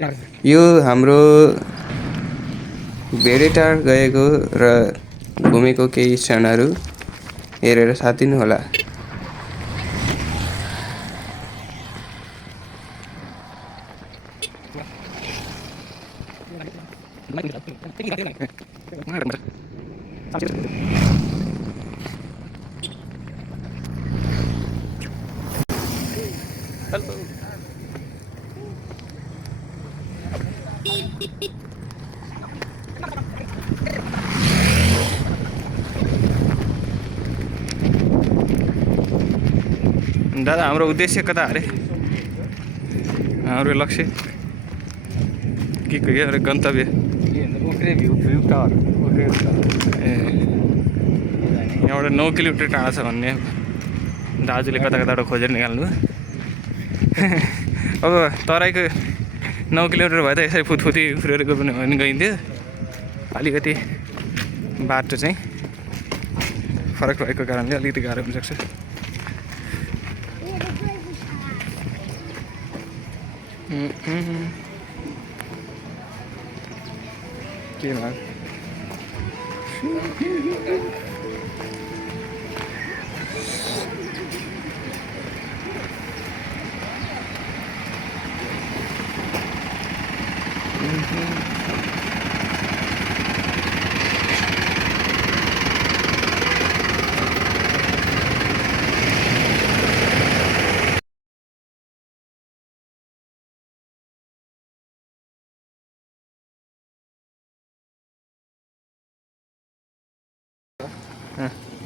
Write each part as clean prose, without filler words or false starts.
यो हाम्रो भेडेटार गएको र घुमेको केही क्षणहरू हेरेर साथ दिनुहोला। दादा हाम्रो उद्देश्य कता अरे? हाम्रो लक्ष्य के अरे गन्तव्य ए यहाँबाट 9 किलोमिटर टाढा छ भन्ने दाजुले कता कताबाट खोजेर निकाल्नु। अब तराईको 9 किलोमिटर भए त यसरी फुतफुती उफ्रेर पनि गइन्थ्यो। अलिकति बाटो चाहिँ फरक भएको कारणले अलिकति गाह्रो हुनसक्छ। के भयो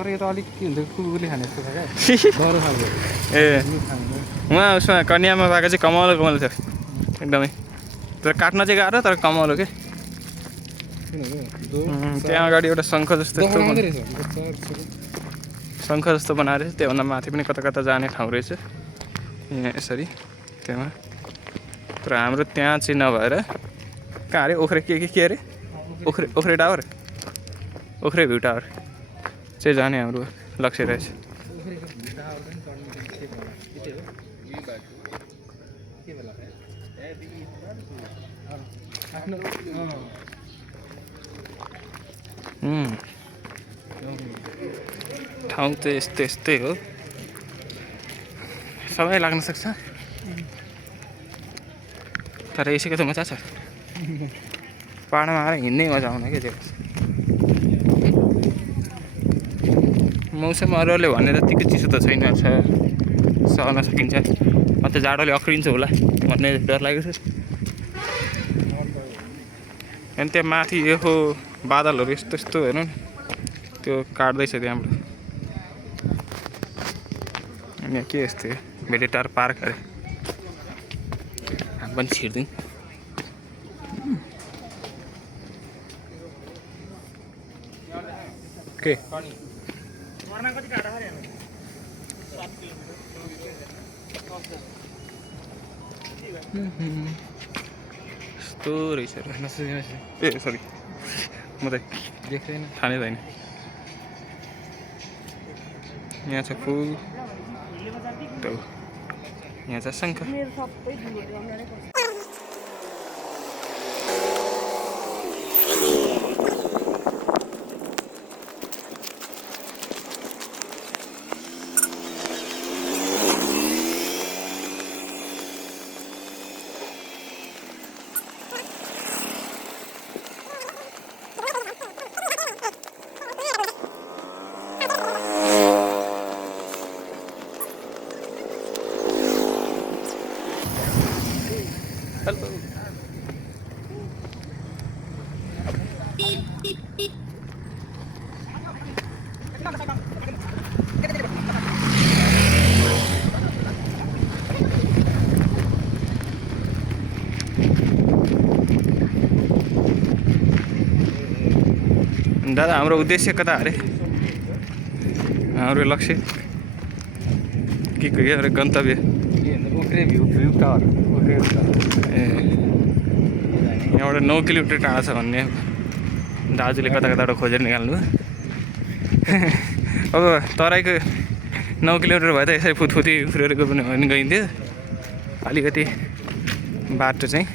तर यो त अलिक के हुन्छ कुकुरले खाने जस्तो छ क्या डर खालको। ए उहाँ उसमा कन्यामा भएको चाहिँ कमलो थियो एकदमै। तर काट्न चाहिँ गाह्रो तर कमलो के। त्यहाँ अगाडि एउटा शङ्ख जस्तो बनाएर रहेछ। त्योभन्दा माथि पनि कता कता जाने ठाउँ रहेछ यहाँ यसरी त्यहाँ। तर हाम्रो त्यहाँ चाहिँ नभएर कहाँ अरे ओख्रे के अरे ओख्रे टावर ओख्रे भ्यू टावर चाहिँ जाने हाम्रो लक्ष्य रहेछ। ठाउँ चाहिँ यस्तै हो। समय लाग्न सक्छ तर यसैको त मजा छ। पाहाडमा आएर हिँड्नै मजा आउन क्या त्यो। मौसम अरूले भने जतिको चिसो त छैन सहन सकिन्छ। अन्त जाडोले अक्रिन्छ होला भन्ने डर लागेको छ। अनि त्यहाँ माथि यो बादलहरू यस्तो हेर्नु नि त्यो काट्दैछ त्यहाँबाट। अनि के यस्तो भेडेटार पार्क अरे हामी पनि छिर्दिउँ। के यस्तो रहेछ ए सरी म त देख्दैन थाहा छैन। यहाँ छ फुल यहाँ छ शङ्ख। दादा हाम्रो उद्देश्य कता अरे? हाम्रो लक्ष्य के अरे गन्तव्य ए यहाँबाट 9 किलोमिटर टाढा छ भन्ने दाजुले कता कताबाट खोजेर निकाल्नु। अब तराईको 9 किलोमिटर भए त यसरी फुतफुती उफ्रेर पनि गइन्थ्यो। अलिकति बाटो चाहिँ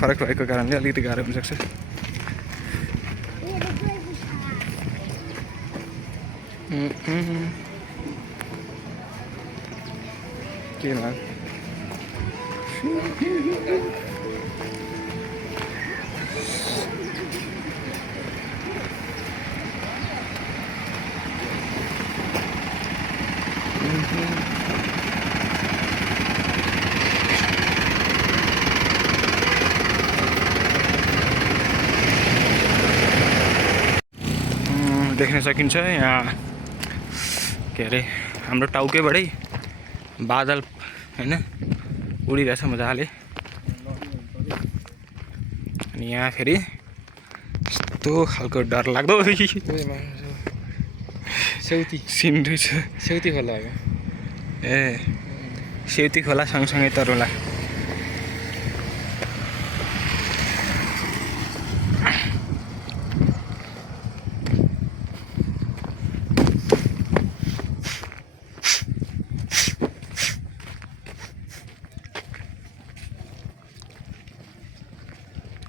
फरक भएको कारणले अलिकति गाह्रो हुनसक्छ। के भयो देख्न सकिन्छ यहाँ के अरे हाम्रो टाउकेबाटै बादल हैन उडिरहेछ मजाले। अनि यहाँ फेरि यस्तो खालको डरलाग्दो सेउती सिन रहेछ। सेउती खोला हो। ए सेउती खोला सँगसँगै तरुला।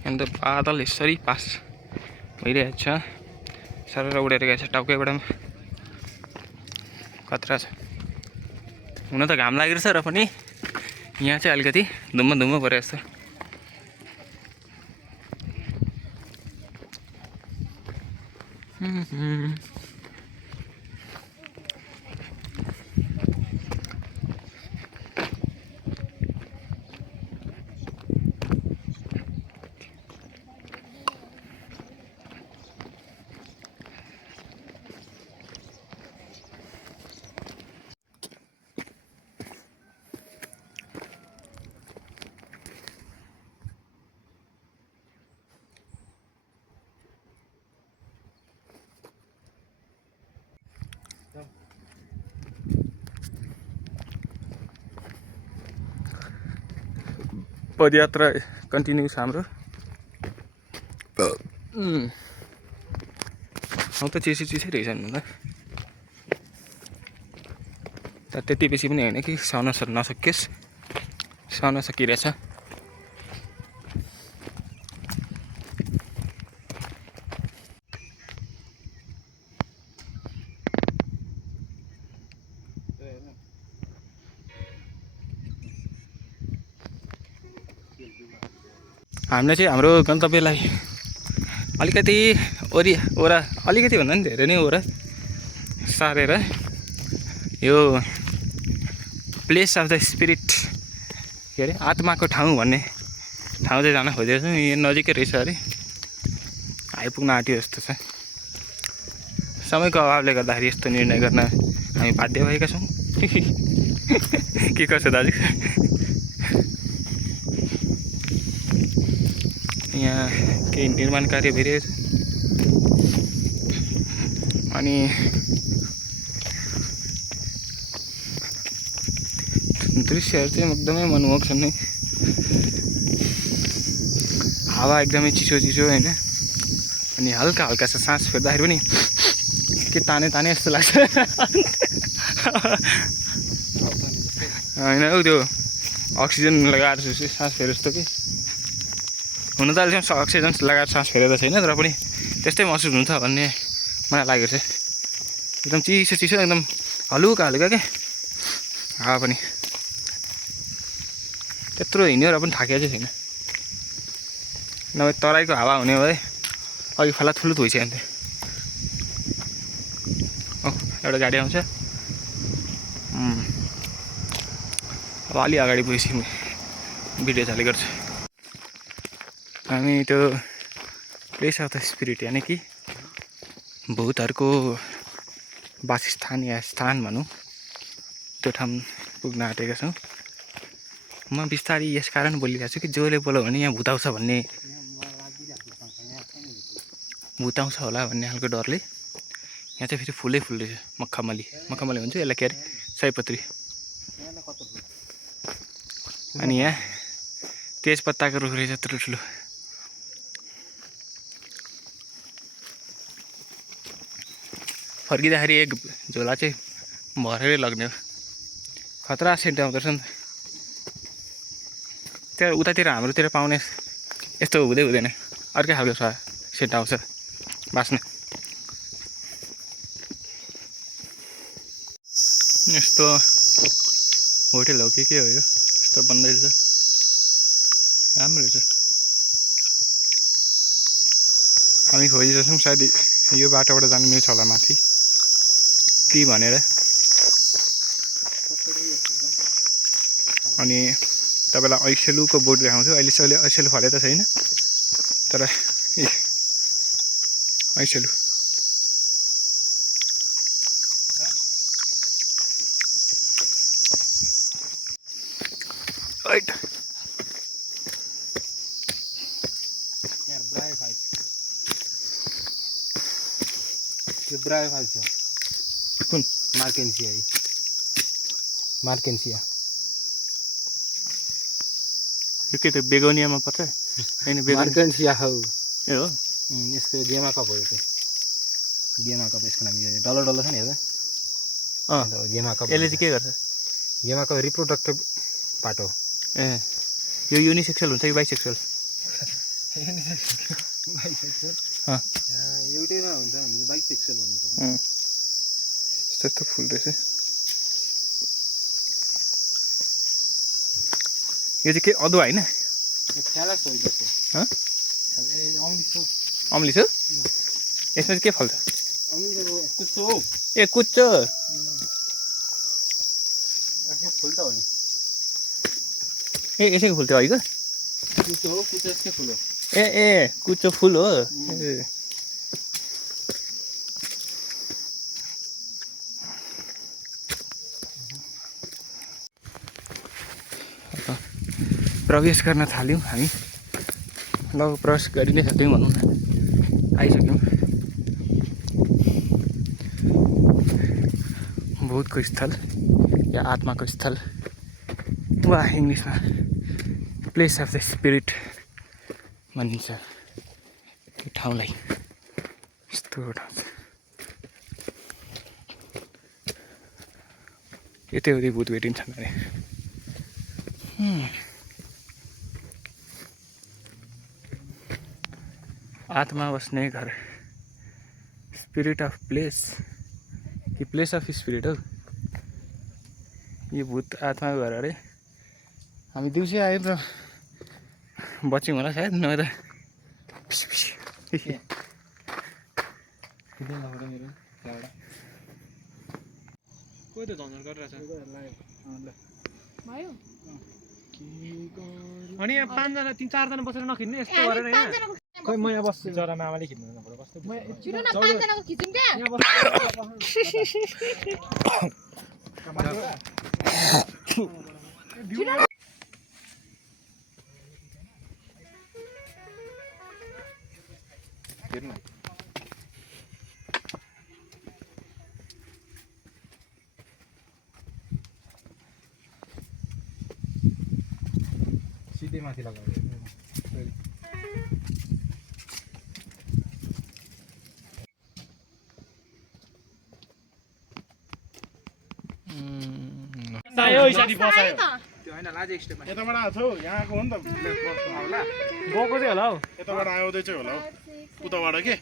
अन्त बादल यसरी पास भइरहेको छ, सरेर उडेर गएछ टाउकैबाट। खतरा छ। हुन त घाम लागिरहेछ र पनि यहाँ चाहिँ अलिकति धुम्म परे जस्तो। पदयात्रा कन्टिन्यू छ हाम्रो। हौ त चिसै रहेछन् भन्दा त त्यति बेसी पनि होइन कि सहन नसकियोस्, सहन सकिरहेछ। हामीले चाहिँ हाम्रो गन्तव्यलाई अलिकति ओरा अलिकति भन्दा पनि धेरै नै ओरा सारेर यो प्लेस अफ द स्पिरिट के अरे आत्माको ठाउँ भन्ने ठाउँ चाहिँ जान खोजेको छौँ। यहाँ नजिकै रहेछ अरे, आइपुग्न आँट्यो जस्तो छ। समयको अभावले गर्दाखेरि यस्तो निर्णय गर्न हामी बाध्य भएका छौँ। के कसो दाजु? यहाँ केही निर्माण कार्य भइरहेछ अनि दृश्यहरू चाहिँ एकदमै मनमोहक छन् है। हावा एकदमै चिसो होइन, अनि हल्का हल्का छ। सास फेर्दाखेरि पनि के ताने जस्तो लाग्छ होइन हौ, त्यो अक्सिजन लगाएर सास फेरे जस्तो कि। हुन त अहिलेसम्म अक्सिजन लगाएर सास फेरेको छैन, तर पनि त्यस्तै महसुस हुन्छ भन्ने मलाई लागेको छ। एकदम चिसो एकदम हलुका क्या हावा पनि। त्यत्रो हिँड्यो र पनि थाकेको चाहिँ छैन। नभए तराईको हावा हुने भए अघि फलातफुलुत भइसक्यो अन्त। एउटा गाडी आउँछ। अब अलि अगाडि पुगेपछि भिडियो चालु गर्छु। हामी त्यो प्लेस अफ द स्पिरिट यानि कि भूतहरूको वासस्थान या स्थान भनौँ, त्यो ठाउँ पुग्न आँटेका छौँ। म बिस्तारै यस कारण बोलिरहेको छु कि जसले बोल्यो भने यहाँ भूत आउँछ होला भन्ने खालको डरले यहाँ चाहिँ फेरि फुलै फुल रहेछ। मखमली भन्छ यसलाई, के अरे सयपत्री। अनि यहाँ तेजपत्ताको रुख रहेछ ठुलो। फर्किँदाखेरि एक झोला चाहिँ भरेरै लग्ने हो। खतरा सेन्ट आउँदो रहेछ नि त। त्यहाँ उतातिर हाम्रोतिर पाउने यस्तो हुँदै हुँदैन अर्कै खालको सेन्ट आउँछ बास्ना यस्तो होटेल हो कि के हो यो यस्तो बन्दै रहेछ राम्रो रहेछ हामी खोजिरहेछौँ सायद यो बाटोबाट जानु मिल्छ होला माथि के भनेर अनि तपाईँलाई ऐसेलुको बोर्ड देखाउँछु अहिले ऐसेलु फले त छैन तर ऐसेलु राइट ब्रायो फाइल छ कुन मार्केन्सिया यो के त बेगोनियामा पर्छ होइन मार्केन्सिया हो ए हो यसको गेमा कप हो यो चाहिँ गेमा कप यसको नाम यो डलर छ नि हेर्दा गेमा कप यसले चाहिँ के गर्छ गेमा कप रिप्रोडक्टिभ पार्ट हो ए यो युनिसेक्सुअल हुन्छ कि बाइसेक्सुअल एउटैमा हुन्छ भने बाइसेक्सुअल भन्नु पर्छ यस्तो फुल रहेछ यो चाहिँ के अदुवा होइन अम्ली छ यसमा चाहिँ के फल्छ ए कुच्चो फुल त हो नि ए यसैको फुल थियो है कुचो हो कुचो यस्तै फुल हो ए कुच्चो फुल हो ए प्रवेश गर्न थाल्यौँ हामी ल प्रवेश गरि नै सक्यौँ भनौँ न आइसक्यौँ भूतको स्थल या आत्माको स्थल वा इङ्ग्लिसमा प्लेस अफ द स्पिरिट भनिन्छ त्यो ठाउँलाई यस्तो ठाउँ छ यतै उतै भूत भेटिन्छन् अरे आत्मा बस्ने घर स्पिरिट अफ प्लेस कि प्लेस अफ स्पिरिट हो यो भूत आत्माको घर अरे हामी दिउँसै आयो त बच्यौँ होला सायद नभए त कोही त झन्झट गरिरहेछ अनि यहाँ 5 जना 3-4 जना बसेर नखिच्ने यस्तो गरेर यहाँ खै म यहाँ बस्छु जरा मामाले खिच्नु नपर्छ कस्तो छिटो न 5 जनाको खिचौँ क्या सिधै माथि लगाऊ आयो इसादी बसायो त्यो हैन लाजे स्टेपमा यताबाट आएको छौ यहाँको हो नि त होला गएको चाहिँ होला हौ यताबाट आउँदै चाहिँ होला हौ उताबाट के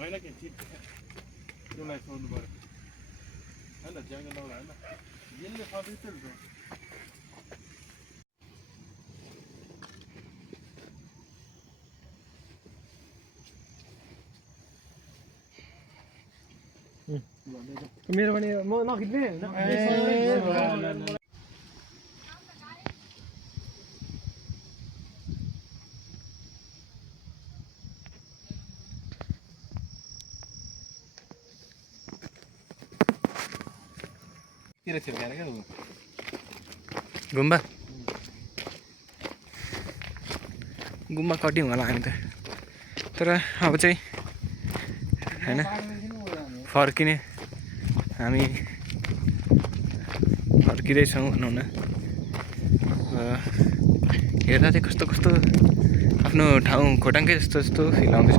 होइन के त्यसलाई सोध्नु पर्यो होइन ज्याङ्गल लाउला होइन यसले सधैँ चाहिँ मेरो पनि म नखिच्ने गुम्बा गुम्बा कटिङ होला हामी त तर अब चाहिँ होइन फर्किने हामी फर्किँदैछौँ भनौँ न हेर्दा चाहिँ कस्तो कस्तो आफ्नो ठाउँ खोटाङकै जस्तो जस्तो फिल आउँदैछ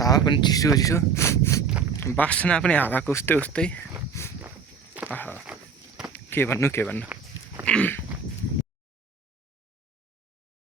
हावा पनि चिसो चिसो बास्ना पनि हावाको उस्तै उस्तै आहा के भन्नु